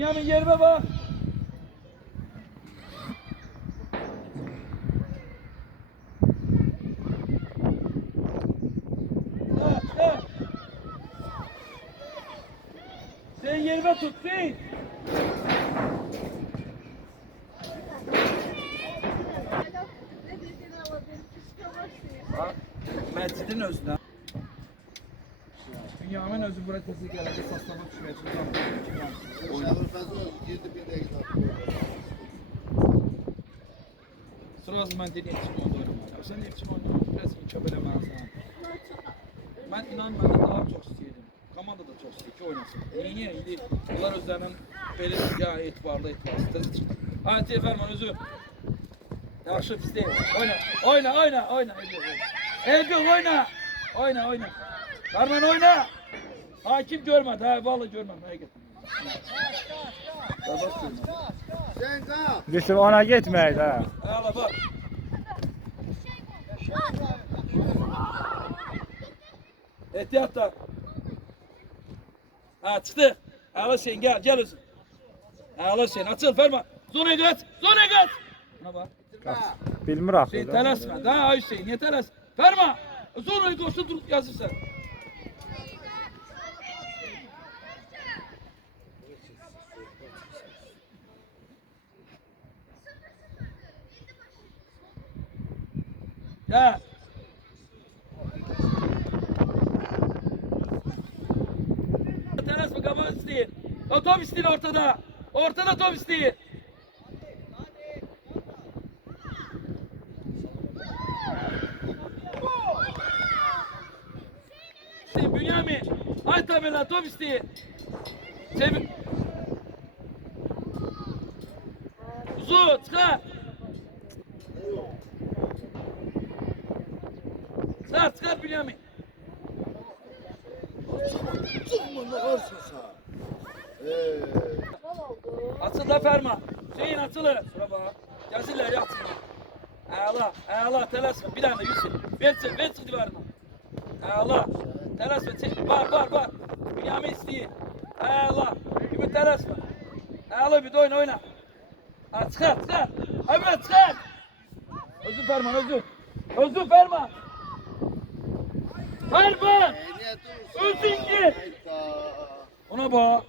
Bünyamin yerime bak. Evet. Sen yerime tut, sen. Mescidin özüne. Bünyamin özü buraya tezi gelecek saslama düşmeye Sırası ben deneyim için oynuyorum. Sen ne için oynuyorsun? Biraz çabalamazsan. Ben inanmadan daha çok istiyordum. Komanda da çok istiyor ki oynasın. Niye? Onlar özlerinin böyle ya etibarlı etibarsız için. Hadi Ferman özü. Yaxşı pis değil. Oyna. Elbio oyna. Oyna. Ferman oyna. Hakim görmedi. Ha vallahi görmem. Yusuf ona gitmeydi ha. Hala bak. Ehtiyat da. Ha çıktı. Hala sen gel özü. Hala sen açıl Ferman. Zona git. Buna bak. Bilmir axı. Şey telaşma. Daha Hüseyin niye telaş? Ferman. Zona koştu dur yazırsan. Ya. Teras mı kafa isteyin. O top isteyin ortada. Ortada top isteyin. Bünyamin. Ay tabela top isteyin. Sevin. Uzu çıkar. Çıkar Bünyamin. Açıl da Ferman. Şeyin açılı. Şura bak. Gelsinler yatsın. Ağla telaşma. Bir anda yüzsün. Ver çık divarına. Ağla. Telaşma. Var. Bünyamin isteyin. Ağla. Ümit telaşma. Ağla bir de oyna. Çıkar. Abi çıkar. Özür Ferman özür. Özür Ferman. Ferman. Özür git. Ona bak.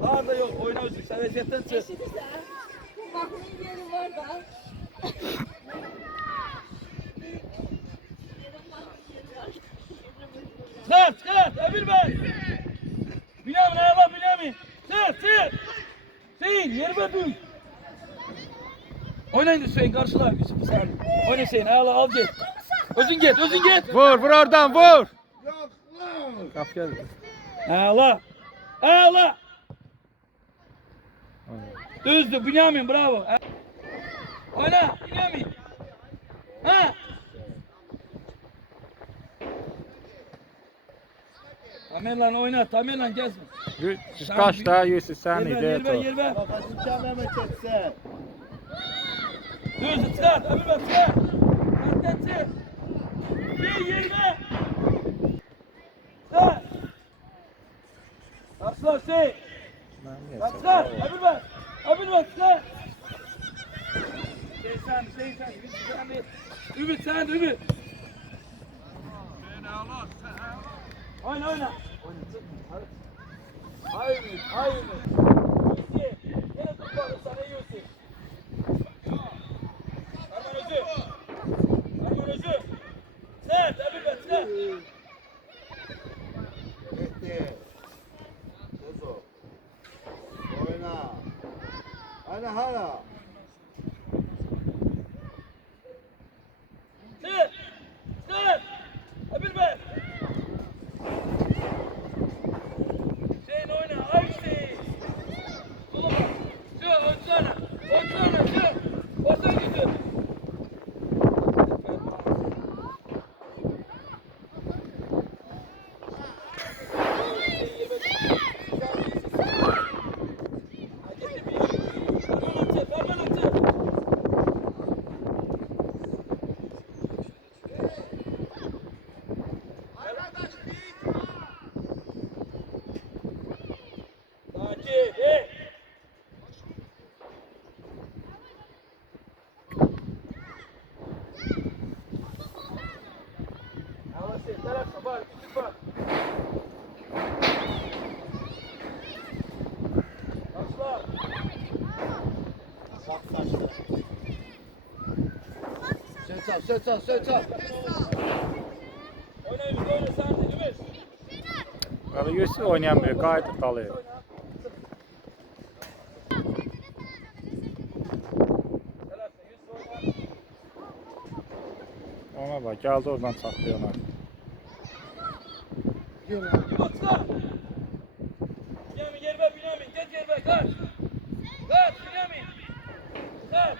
Var da yok, oyna özür. Sen eziyetten çık. Bakımın yeri var da. Çıkart, Emir Bey. Bünyamin, ayağla Bünyamin. Çık. Hüseyin, yerime dur. Oynayın Hüseyin, karşıla. Oyna Hüseyin, ayağla al git. Özün git. Vur oradan vur. Kap geldi. Ayağla. Düzdü, Bünyamin, bravo. Oyna, Bünyamin. Ha. Tamerlan oyna, Tamerlan gezme. Kaç daha Yusuf sen Yerbe. Düzdü, çıkart, Emir Bey çıkart. Kalk. Bir yerine. Çıkart. Aslan şey. Çıkart, Emir Bey çıkart. Sen. Ümit sen. Oyna oyna. Hayır mı? Hayır mı? Yusuf. Yine tut bakalım sana Yusuf. Arman özü. Arman özü. Sen. Tabii ben sen. Bitti. Sezo. Oyna. Hadi hala. Sen. Sen. Tabii ben. Hüseyin oyna. Ay Hüseyin. Sola bak. Şu otsana. Otsana şu. Otsana gidiyor. Bak kaçtı. Söt al. Oynayın, oyna sen de, Ümit. Valla Yusuf oynayamıyor. Qayıdıb qalıyor. Ona bak, geldi oradan çaktı ona. Yumurtla. Bünyamin gel be Bünyamin. Gel be kaç. Kaç Bünyamin. Kaç.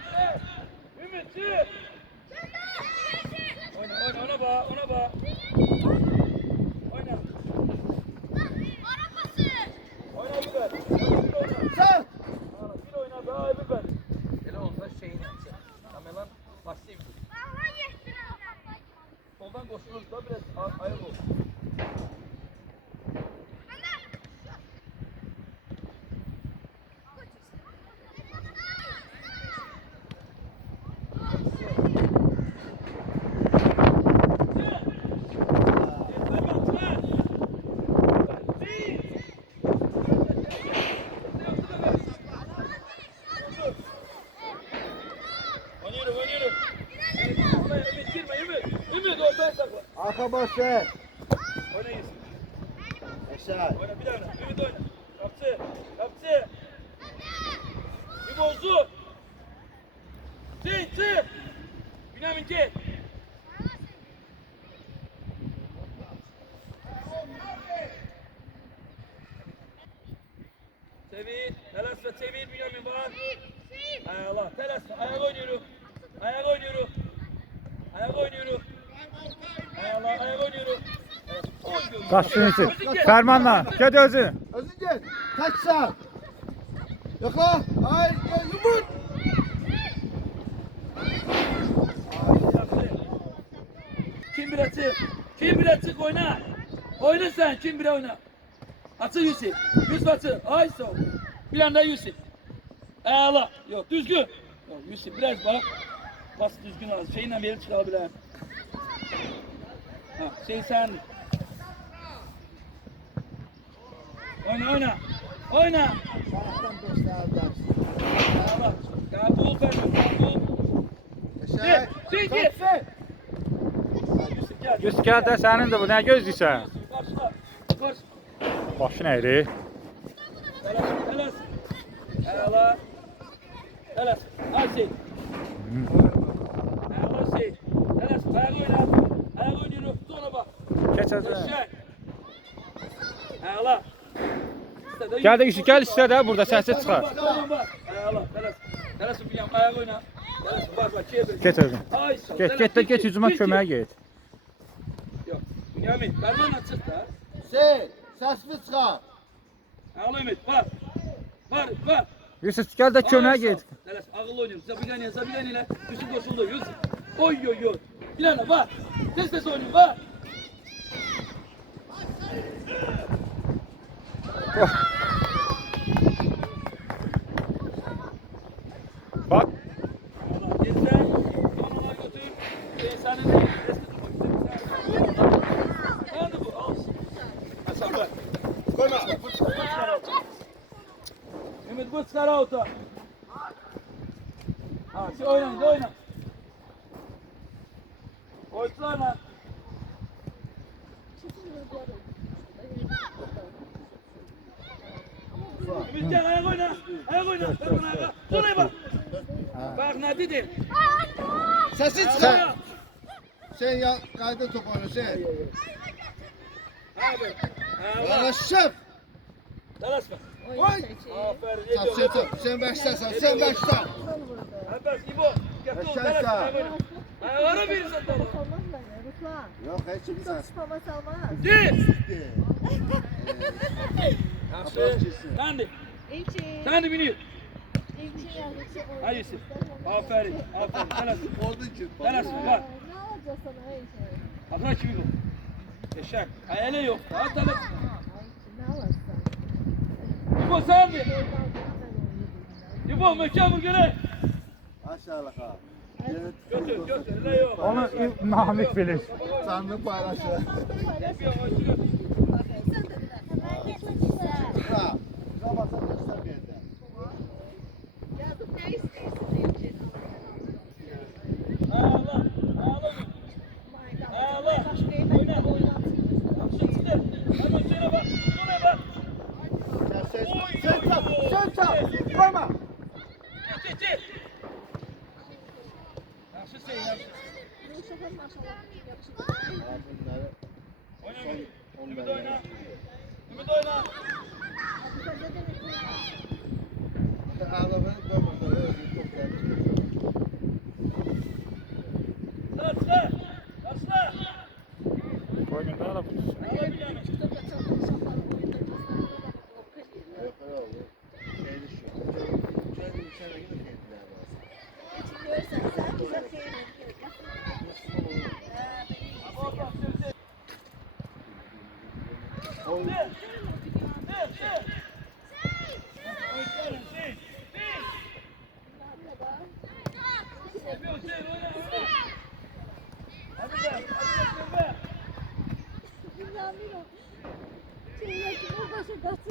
Ümit çık. Oyna ona bak ona bak. Oyna. Oyna bir ver. Sen. Bir oyna daha bir ver. Hele olsa şeyini yapacak. Kamelan başlayayım. Soldan koşulur da biraz ayak olsun. Ümit ortaya sakla. Arka boş ver. Oyna iyisin. Aşağı. Oyna bir daha oyna. Ümit oyna. Kapçı. Bir bozu. Çık. Bünyamin gel. Çevir. Telasla çevir Bünyamin var. Allah. Telasla. Ayak oynuyorum. Ayak oynuyorum. Ayak oynuyorum. Evet. Oynuyorum. Qaçsın Yusuf. Fərmanla, get özü. Özün gel. Kaç sağ. Yakla. Ay yumurt. Kim bir açık oyna. Oyna sen kim bir oyna. Açı Yusuf. Yusuf açı. Ay sol. Bir anda Yusuf. Allah. Yok düzgün. Yok Yusuf biraz bak. Bas düzgün az. Şeyinle beri çıkabilir. Ha şey sen. Oyna. Taraftan beşte alacaksın. Allah. Kabul ben. Kabul. Aşağı. Gel. Kaç. Yusuf gel. Yusuf gəl də sənindir bu, nə gözləyirsən? Karşıla. Koş. Başın əyri. Telas. Allah. Telas. Al şey. Allah şey. Telas. Ayak oyna. Ayak oynuyorum. Sonra bak. Keç özü. Eşek. Allah. Gəl də Yusuf, gəl istə də burada səsi çıxar. Allah. Telas Bünyamin ayak oyna. Telas bak. Çevir. Get özü. Ay sağ. Get hücuma köməyə get. Yok. Bünyamin. Benden açık da. Şey. Sesini çıkar. Al Ümit. Var. Yusuf gəl də köməyə get. Telas ağıl oynuyorum. Zabigan ile. Yusuf koşuldu. Yusuf. Oy. Bir ana var. Tez oynuyor. Var. Bak. Allah geçsen. Sonuna götür. Senin eski tutmak istedim. İbo çıkar auto. Ha, şey oynayın, oyna. Oytular lan. Ümitcan ayak oyna. Ayak oyna. Ver bana ayağı. Şuraya bak. Bak ne dedi? Sesi çıkar. Sen ya kaydı toparla sen. Abi. Yanaşıp. Dalasma. Oy. Aferin. Tamam sen tut. Sen başla sen başla. Abbas İbo. Gel dur. Aşağı sağ. Ayağına bir satın. Yok hiç bir ses. Git. Sen de. Sen de biniyor. Hadi Yusuf. Aferin. Aferin. Dalas. Oldu ki. Dalas bak. Akra kimi bu? Eşek. Ayağına yok. Daha dalas. İbo sen de. İbo mekan burgere. Aşağılık ha. Götür götür. Ne yok. Onu Namik bilir. Sandık paylaşı. Ha. Ramazan göster bir yerden. Allah. Allah. Oyna. Akşam çıktı. Hadi şuna bak. Şuna bak. Sen çal. Koyma. Git. Yaxşı şey, yaxşı. Oyna Ümit. Ümit oyna. Ümit oyna. Ağlamanı koyma. Taşla. Taşla. Koyun da alabilir.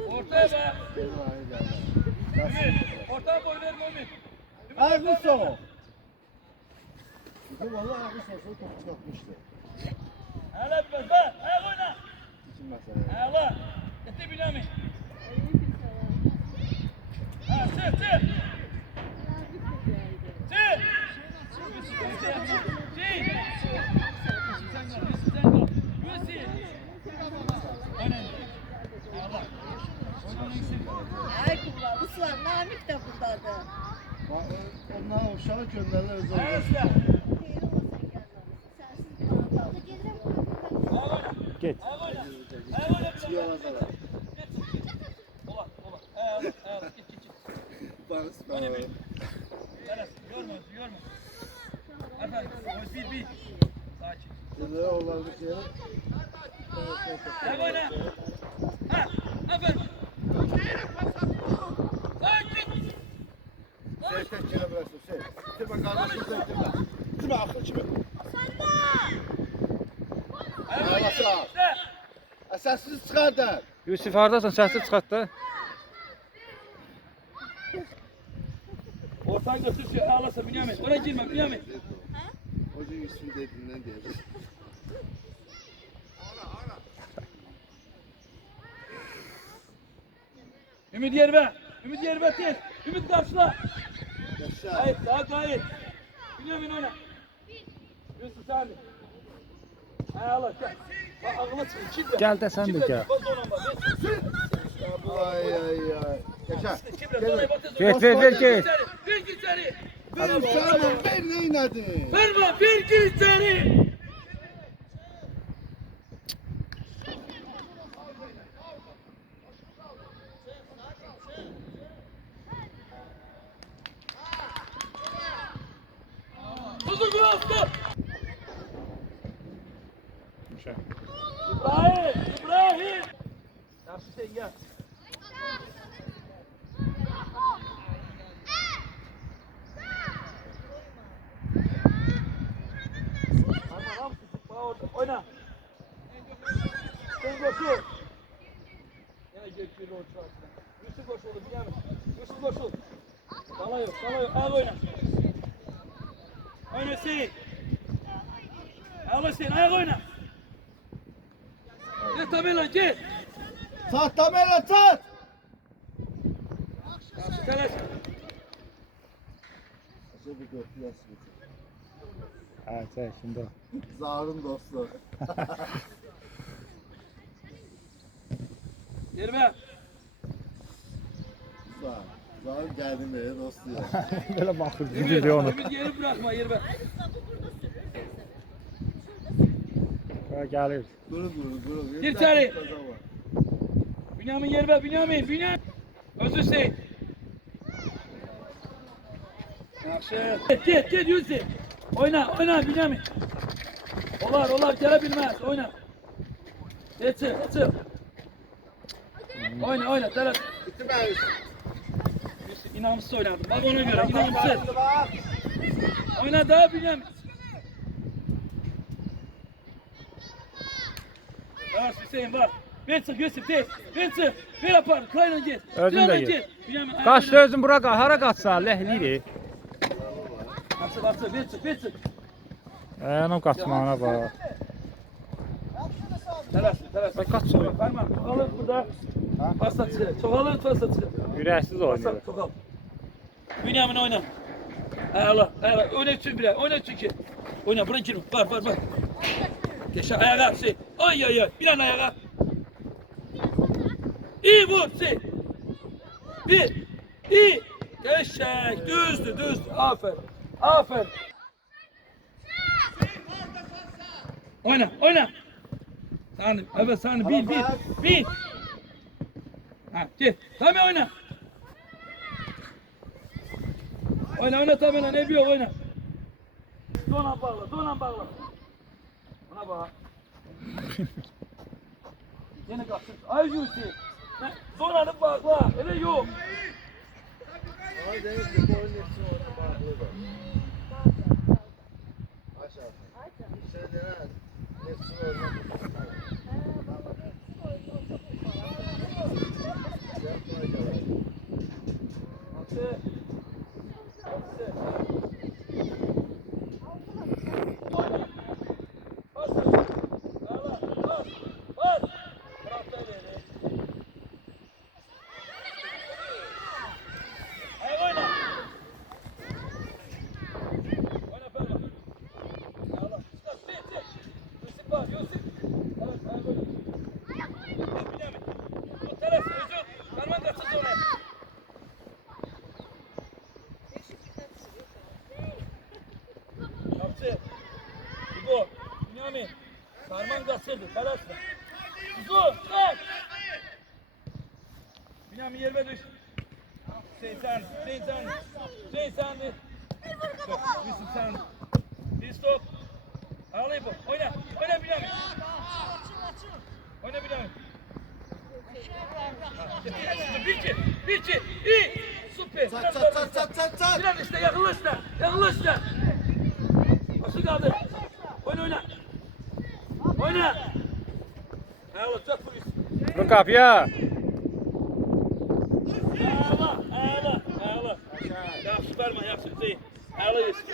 Ortaya be. Ümit. Ortaya boy verme Ümit. Ağrıso. Bu vallahi ağrıso top çıkartmıştı. Hala bir bak. Bak. Ayak oyna. İçin mesela. Hala. Gitti Bünyamin. Ha çık. Çık. Ay kurban, ısrar, Namik de buradadır. Onlar uşağı gönderler özel. Git. Sessiz çıkardı. Yusuf hardasan səsiz çıxart da. Ortadan götür şey ağlasa Bünyamin. Oraya girme Bünyamin. Hoca Yusuf'un dediğinden diyor. Ümit yerbe. Ümit yerbe tez. Ümit karşıla. Yaşa. Gayet daha gayet. Bünyamin oyna. Yusuf sen de. Hay Allah gel. Bak ağına çıkın. Çiple. Gel de sen de gel. Bas ona bak. Ay ay ay. Yaşa. Ver git. Bir git içeri. Adam sana ver ne inadı? Verme bir git içeri. Uzun bir hafta. İbrahim. Yaxşı sen gel. Tamam, oyna. Sen koşu. Gekbirli oyuncu aslında. Yusuf boş oldu Bünyamin. Yusuf boş oldu. Dala yok. Ayak oyna. Oyna Hüseyin. Hüseyin ayak oyna. Git tabela git. Sat tabela sat. Karşı telaş. Şöyle bir götürüyorsun. Evet, şimdi o. Zahr'ın dostu. Yerbe. Zahr'ın geldiğinde dostu ya. Böyle bakır Ümit gidiyor onu. yeri bırakma Yerbe. Gelir. Durun. Gir içeri. Bünyamin Yerbe. Bünyamin. Öz Hüseyin. Yaxşı. Get Yusuf. Oyna Bünyamin. Olar gelebilmez. Oyna. Geçir. Oyna. Telaş. Bitti ben. Yusuf inanmışsız oynadım. Bak ona göre inanmışsız. Oyna daha Bünyamin. Telaş Hüseyin bak. Bir çık Yusuf tez. Bir çık. Bir yapar. Kaynan git. Özün de git. git. Bünyamin. Kaçtı özün bura hara kaçsa lehliydi. Açıl. Bir çık. Anam kaçmağına bak. Telaş. Ay kaç soruyor. Ferman çoğalır burada. Ha? Pasta çıkıyor. Çoğalır pasta çıkıyor. Yüreksiz oynuyor. Pasta çoğal. Bünyamin oyna. Allah. Oyna çünkü. Oyna bırak girme. Var. Geçe ayağa şey. Ay. Bir an ayağa. İyi vur şey. İyi. Geçek. Düzdü. Aferin. Oyna. Sani bil. Ha git. Tabii oyna. Oyna tabii lan ne biliyor oyna. Dona bağla. Buna bak. Yine kalksın. Ay Yusuf. Donanı bağla. Öyle yok. Ama demek ki bu oyun hepsini orada bağlıyorlar. Aşağı. Şeyden hepsini orada. Sarman kaçırdı. Kalasın. Dur. Kalk. Bünyamin yerime düş. Hüseyin sen. Yusuf sen. Bir stop. Ağlayıp o. Oyna Bünyamin. Oyna Bünyamin. Bir iki. İyi. Süper. Sat. Biraz işte yakınlaştı. Nasıl kaldı? Oyna. Evet, çok polis. Bu kapıya. Ağla. Yaxşı verme, yaxşı Hüseyin. Ağla yesin.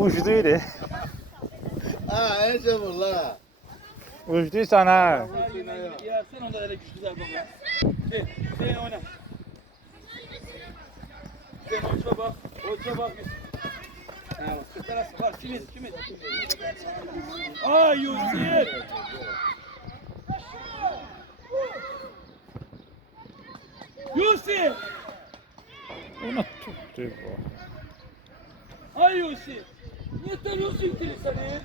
Uçduydu. Ha, ence vur la. Uçduysan ha. Ya sen onda öyle güçlü bak ya. Hüseyin oyna. Hüseyin oyuncuya bak. Evet, kıtarası var. Kimin? Ay Yusuf. Yusuf! Ona tuttu bu. Ay Yusuf! Niye tanıyorsun ikili seni?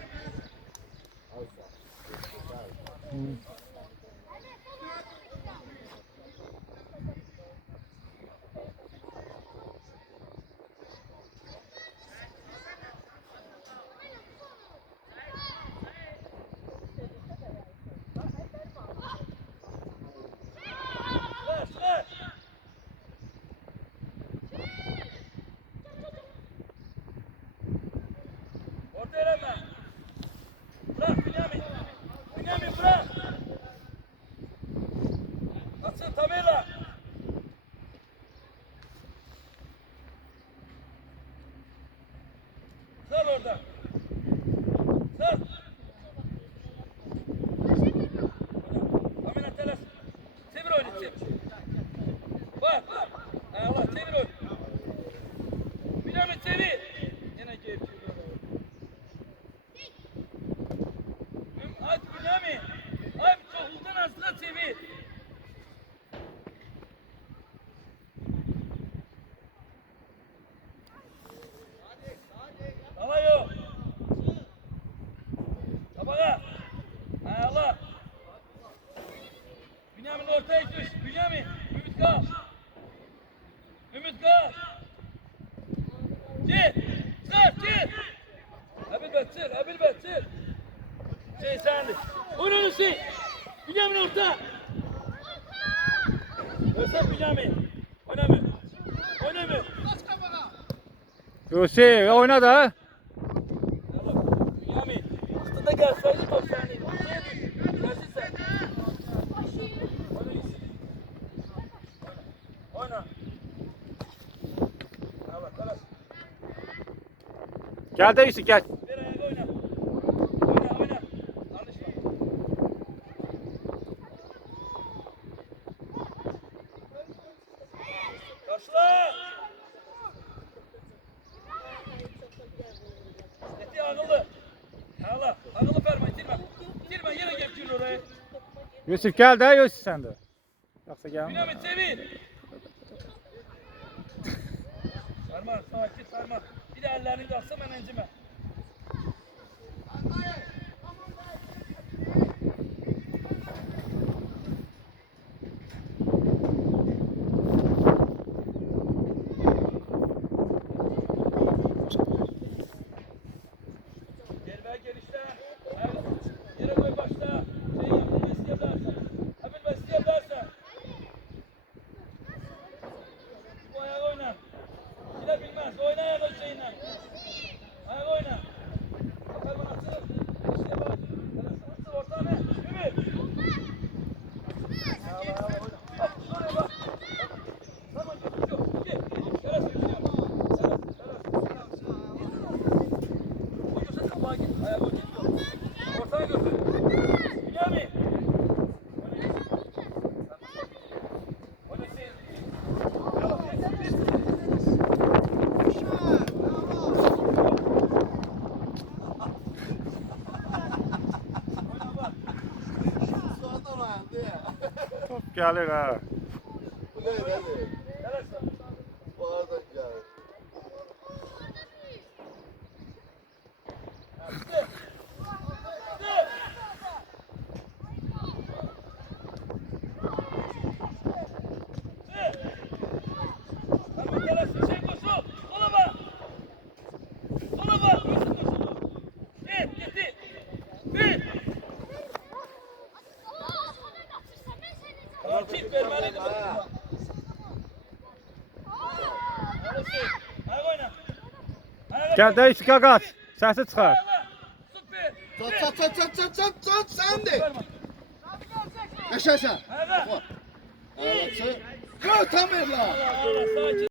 Başla TV. Alayo. Kabağa. Allah. Bünyamin ortaya düş. Bünyamin. Ümit kal. Ümit kal. Gir. Çık gir. Abil Betçir. Abil Betçir. Şey sendik. Oynan Hüseyin. Bünyamin orta. Özlem Bünyamin. Oynamıyor. Oynamıyor. Yusuf oyna da. Bünyamin. Üstünde gelseydi top seni. Ortaya düş. Gelsin sen. Oyna Hüseyin. Oyna. Evet, evet. Gel de Yusuf gel. Bir ayağa oyna. Oyna, oyna. Anlaşma. Karşıla. Eti ağıllı. Ağla. Ağıllı verme. Itirme. İtirme. Yine gel oraya. Yusuf gel de Yusuf sen de. Yoksa gelme. Bünyamin çevir. Sarma. Sakin sarma. Bir de ellerini kalksa ben encime. Gel be genişten. Yere koy başla. Şey yap, besti yaparsan. Abil besti yaparsan. Bu ayağı oyna. Yine bilmez. Oyna ayağı şeyinden. Ayağı oyna. Bakar bana atılır. İşte bak. Atıl ortağına. Ümit. Ya bak oyna. Bak şuraya bak. Tamam yok. Gel. Şeref yapacağım. Şeref. Oynuyorsa kapağa git. Ayağı oyna. Ortaya götür. Bünyamin. Oyna şey. Sonra lan diye. Top gelir ha. Bu ne dedi? Bu arada geldi. Çift vermeliydi. Gel de Yusuf kakat. Sesi çıkar. Çat sen de. Yaşa. Evet. Evet. Gör tam ver lan. Sakin.